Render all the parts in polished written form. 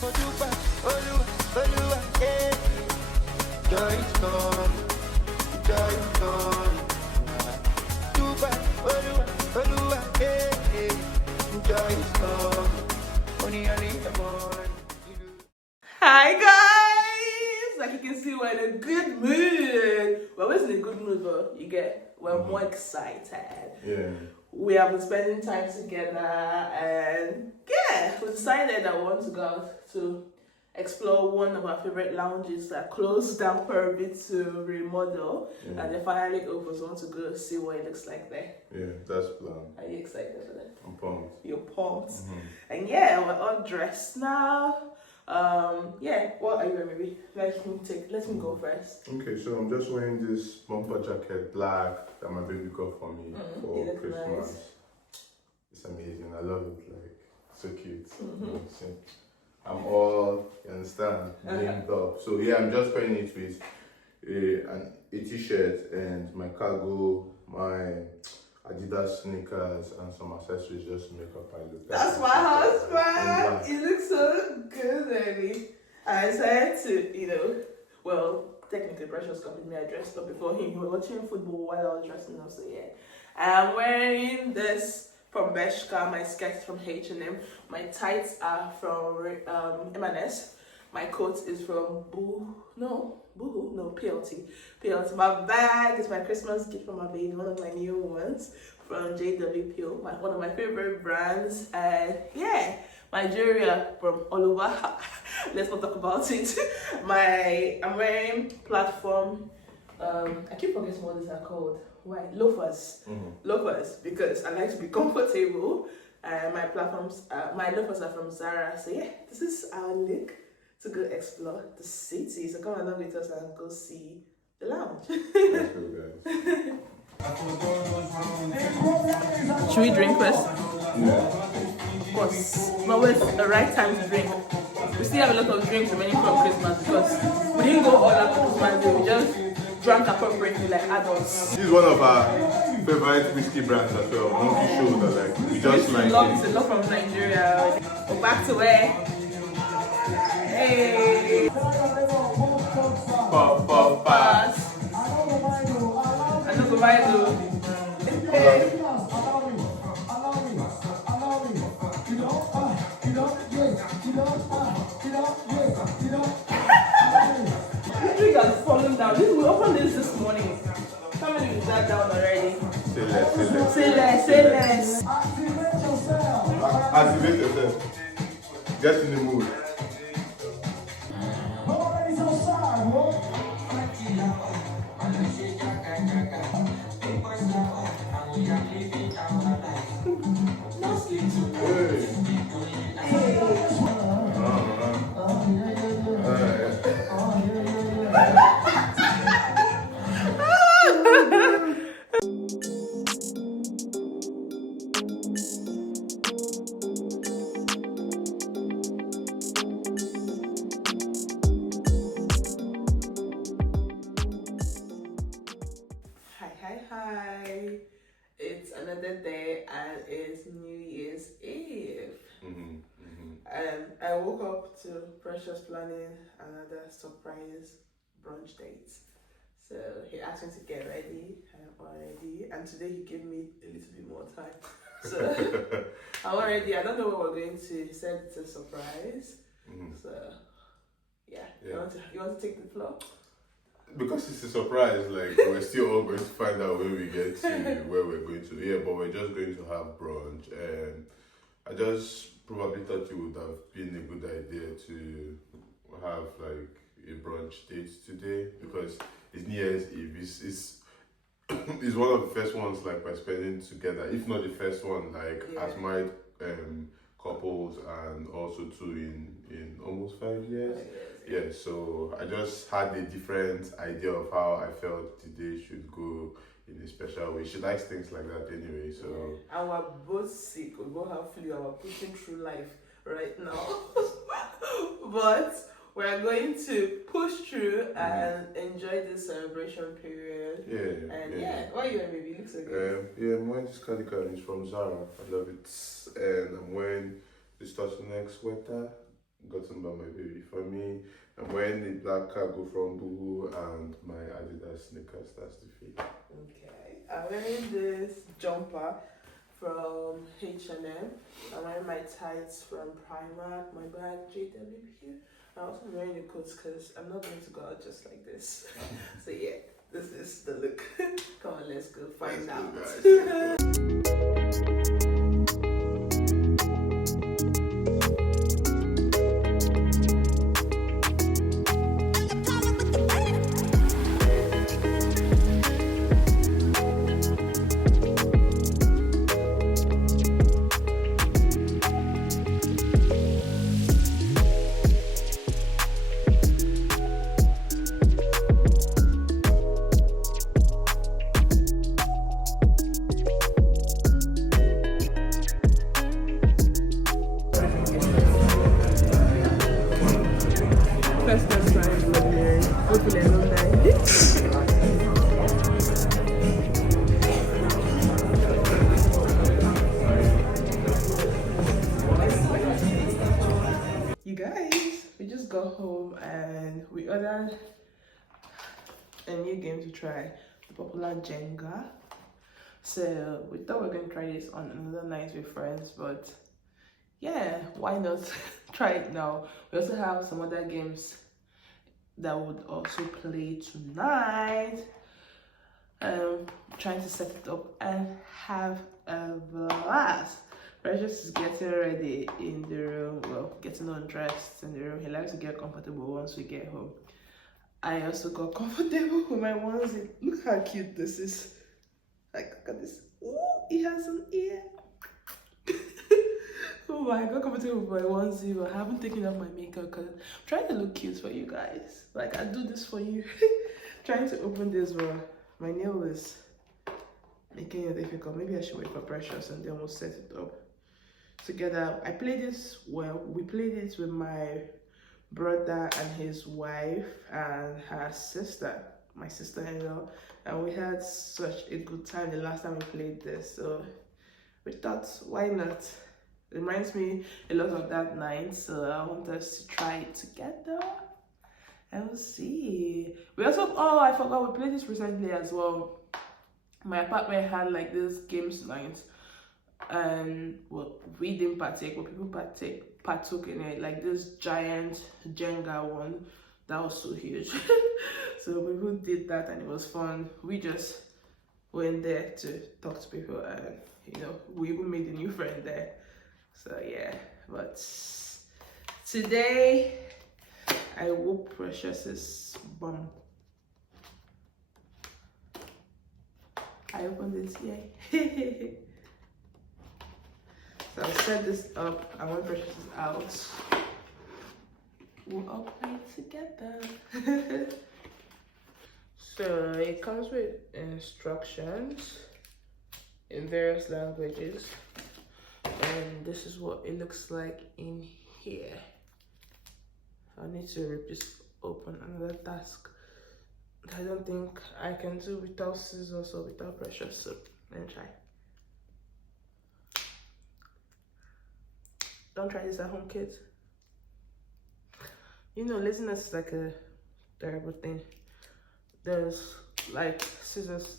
Joy is gone, joy is gone. Dubai, Olúwa, joy is gone. Only the morning. Hi guys! Like you can see, we're in a good mood. We're always in a good mood, but we're more excited. Yeah. We have been spending time together, and we decided that we want to go out to explore one of our favorite lounges that closed down for a bit to remodel, and they finally opened. So we want to go see what it looks like there. Yeah, that's the plan. Are you excited for that? I'm pumped. You're pumped. Mm-hmm. And we're all dressed now. What are you wearing, maybe? Let me go first. Okay, so I'm just wearing this bumper jacket, black, that my baby got for me for Christmas. Nice. It's amazing. I love it. Like, so cute. So, I'm all, you understand, named up. So I'm just pairing it with a t-shirt and my cargo, my Adidas sneakers, and some accessories just to make up my look. That's my husband. You look so good, baby. I decided to, technically Precious copied me. I dressed up before him. He was watching football while I was dressing up. So I'm wearing this from Bershka. My skirts from H&M. My tights are from M&S. My coat is from PLT. My bag is my Christmas gift from my baby, one of my new ones from JWPO, one of my favorite brands. And my jewelry from all over. Let's not talk about it. I'm wearing platform. I keep forgetting what these are called. Why? Loafers. Loafers, because I like to be comfortable. My loafers are from Zara. So this is our look to go explore the city. So come along with us and go see the lounge. Let's go, guys. Should we drink first? Yeah. Of course. It's always the right time to drink. We still have a lot of drinks remaining from Christmas because we didn't go all out for Christmas Day. We just drank appropriately like adults. This is one of our favorite whiskey brands as well. I want to show that we just like It's a lot from Nigeria. We're back to where? Hey! Pass. I know go Hey! This drink has fallen down. We opened this morning. How many is that down already? Say less. Activate yourself. Get in the mood. Hi. It's another day and it's New Year's Eve. And I woke up to Precious planning another surprise brunch date. So he asked me to get ready. I'm all ready. And today he gave me a little bit more time. So I'm all ready. I don't know what we're going to. He said it's a surprise. So You want to take the floor? Because it's a surprise, like we're still all going to find out when we get to where we're going to. Yeah, but we're just going to have brunch, and I just probably thought it would have been a good idea to have like a brunch date today because it's New Year's Eve. It's one of the first ones like we're spending together, if not the first one, like as married couples, and also too in almost 5 years. Yeah, so I just had a different idea of how I felt the day should go in a special way. She likes things like that anyway, so. And we're both sick, we both have flu, and we're pushing through life right now. But we're going to push through and enjoy this celebration period. Why are you wearing, baby? It looks so good. I'm wearing this cardigan. It's from Zara. I love it. And I'm wearing this turtleneck sweater. gotten by my baby. For me, I'm wearing the black cargo from Boohoo and my Adidas sneakers. That's the fit. Okay, I'm wearing this jumper from H&M. I'm wearing my tights from Primark, my bag JWP. I'm also wearing the coats because I'm not going to go out just like this. So yeah, this is the look. Come on, let's go find out. You guys, we just got home and we ordered a new game to try, the popular Jenga. So we thought we were going to try this on another night with friends, but yeah, why not try it now? We also have some other games that would also play tonight. Trying to set it up and have a blast. Precious is getting ready in the room, well, getting undressed in the room. He likes to get comfortable once we get home. I also got comfortable with my onesie. Look how cute this is. Like, look at this. Ooh, it has an ear. Oh my God, comfortable with my onesie, but I haven't taken off my makeup because I'm trying to look cute for you guys. Like, I do this for you. Trying to open this, but my nail is making it difficult. Maybe I should wait for Precious and then we'll set it up together. I played this, well, we played it with my brother and his wife and her sister, my sister-in-law, and we had such a good time the last time we played this. So we thought, why not? It reminds me a lot of that night, so I want us to try it together and we'll see. We also, oh, I forgot, we played this recently as well. My apartment had like this games night, and well, we didn't partake, but people partook in it, like this giant Jenga one that was so huge. So people did that and it was fun. We just went there to talk to people, and you know, we even made a new friend there. So yeah, but today I whoop Precious's bum. I opened it, yay. So I'll set this up, and when Precious is out, we'll all play together. So it comes with instructions in various languages, and this is what it looks like in here. I need to rip this open, another task I don't think I can do without scissors or without Precious. So let me try. Don't try this at home, kids. You know, laziness is like a terrible thing. There's like scissors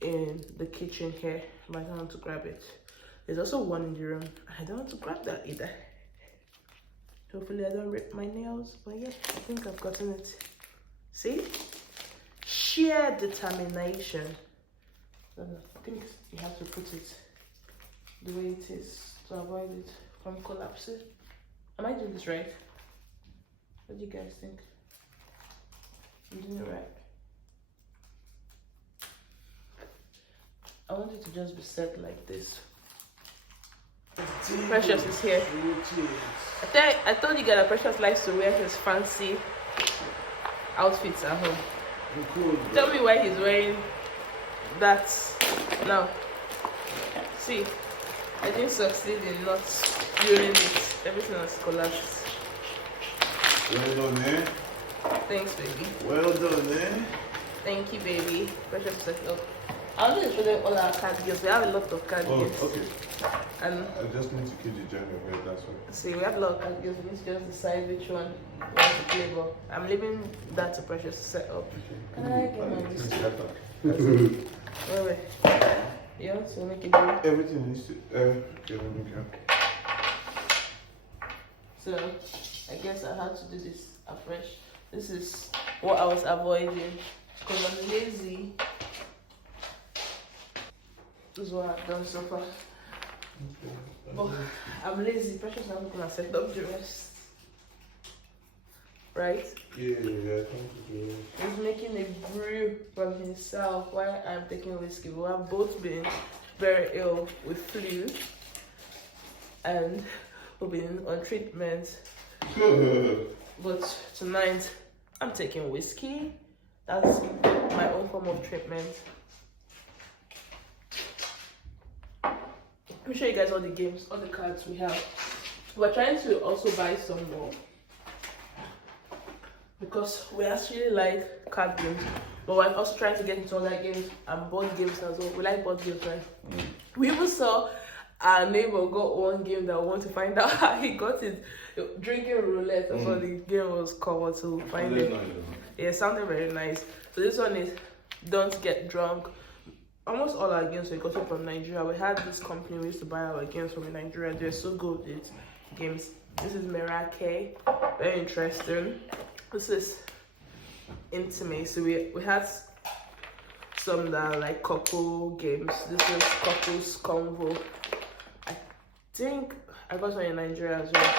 in the kitchen here, but I don't want to grab it. There's also one in the room. I don't want to grab that either. Hopefully I don't rip my nails, but yeah, I think I've gotten it. See? Sheer determination. I think you have to put it the way it is to avoid it from collapsing. Am I doing this right? What do you guys think? I'm doing it right. I want it to just be set like this. Precious is here. I told you guys that Precious likes to wear his fancy outfits at home. Cool. Tell me why he's wearing that now. See, I didn't succeed in not viewing it. Everything has collapsed. Well done, eh? Thanks, baby. Well done, eh? Thank you, baby. Precious set up. I'll just show them all our card games. We have a lot of card Oh, games. okay. And I just need to keep the jar away, that's all. see, we have a lot of card games. We need to just decide which one we want to play. But I'm leaving that to Precious to set up. Can I get my list? Wait. You want to make it do? Everything needs to. Okay, let me go. So, I guess I had to do this afresh. This is what I was avoiding because I'm lazy. This is what I've done so far. But I'm lazy. Precious now gonna set up the rest. Right? Yeah, thank you. He's making a brew from himself while I'm taking whiskey. We have both been very ill with flu and we've been on treatment. But tonight I'm taking whiskey. That's my own form of treatment. Let me show you guys all the games, all the cards we have. We're trying to also buy some more because we actually like card games, but we're also trying to get into other games and board games as well. We like board games, right? We even saw our neighbor got one game that we want to find out how he got it. Drinking roulette, that's what the game was called, to find it. Yeah, it sounded very nice. So this one is Don't Get Drunk. Almost all our games we got it from Nigeria. We had this company, we used to buy our games from Nigeria. They're so good at games. This is Merake, very interesting. This is Intimacy. We had some that are like couple games. This is Couples Convo. I think I got one in Nigeria as well.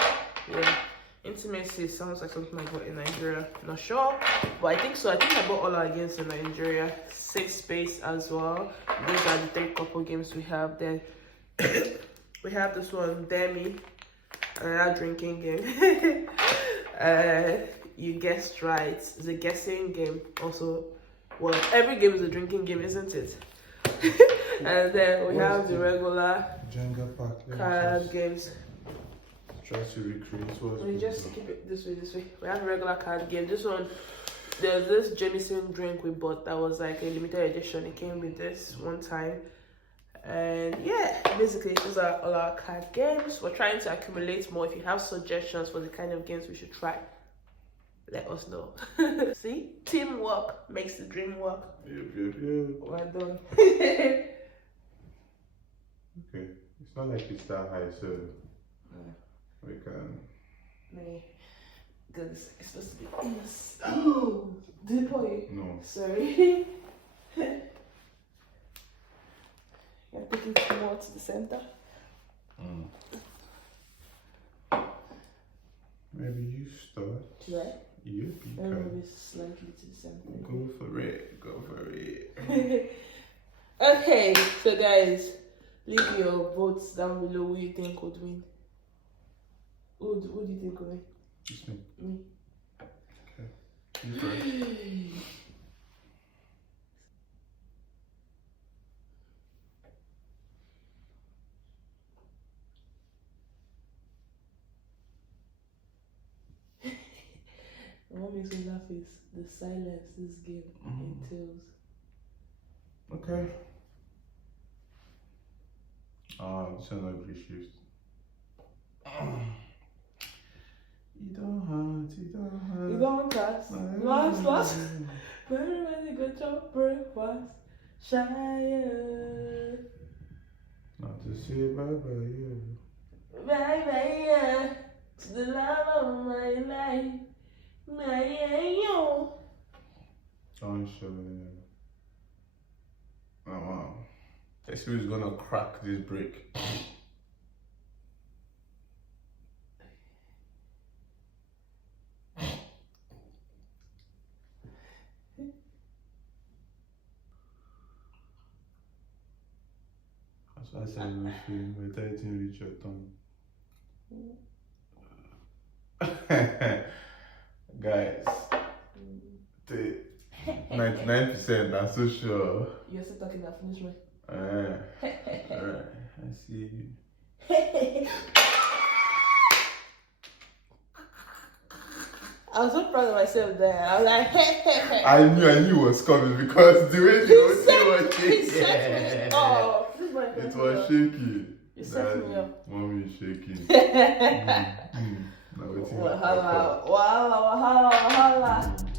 Yeah. Intimacy sounds like something I got in Nigeria. Not sure, but I think so. I think I bought all our games in Nigeria. Safe Space as well. These are the 3 couple games we have. Then we have this one, Demi, another drinking game. You guessed right. It's a guessing game. Also, well, every game is a drinking game, isn't it? And then we have the regular Jenga pack. card games. Try to recreate what. We just keep it this way. We have a regular card game. This one, there's this Jameson drink we bought that was like a limited edition. It came with this one time. And yeah, basically these are all our card games. We're trying to accumulate more. If you have suggestions for the kind of games we should try, let us know. See? Teamwork makes the dream work. Yep. Well done. Okay. It's not like it's that high, so we can. Because it's supposed to be in this. Oh, did it pour you? No. Sorry. You're taking it more to the center. Maybe you start. Should I? Yep, you can. Maybe slightly to the center. Go for it. Okay, so guys, leave your votes down below who you think would win. Who do you think would win? It's me. Me. Okay. You first. What makes me laugh is the silence this game entails. Okay. It's an ugly shift. You don't cast. Last. Everybody go chop breakfast. Shire. Not to say bye-bye, yeah. Bye, yeah. To the love of my life. You. Don't show me. Oh wow. Let's see who's gonna crack this break. That's why I said no feeling. We're trying to reach your tongue. Guys, 99%, I'm so sure. You're still talking that finish me. Alright, I see you. I was so proud of myself then. I was like, hey. I knew it was coming because the way the whole thing was He set me shaking. off. This is my It was shaking. You set me up. Mommy is shaking. Now, Wahala, wahala, wahala, wahala.